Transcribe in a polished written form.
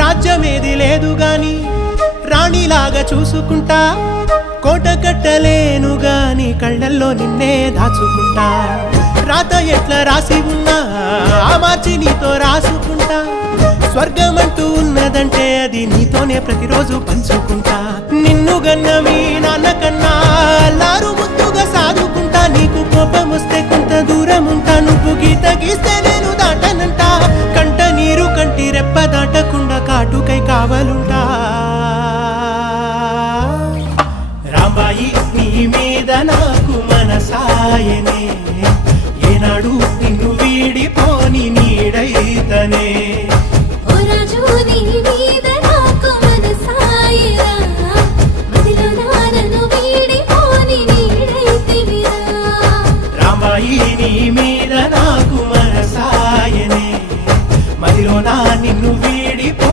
రాజ్యమేది లేదు గాని రాణిలాగా చూసుకుంటా, కోట కట్టలేను గాని కళ్ళల్లో నిన్నే దాచుకుంటా. రాత ఎట్లా రాసి ఉన్నా ఆ మార్చి నీతో రాసుకుంటా. స్వర్గమంటూ ఉన్నదంటే అది నీతోనే ప్రతిరోజు పంచుకుంటా. నిన్ను గన్న మీ నాన్న కన్నా అల్లారు ముద్దుగా సాదుకుంటా. నీకు కోపం వస్తే కొంత దూరం ఉంటా, నువ్వు గీత గీస్తే నేను దాటనంటా. కంట నీరు కంటి రెప్ప దాటకుండా కాటుకై కావాలుంటా.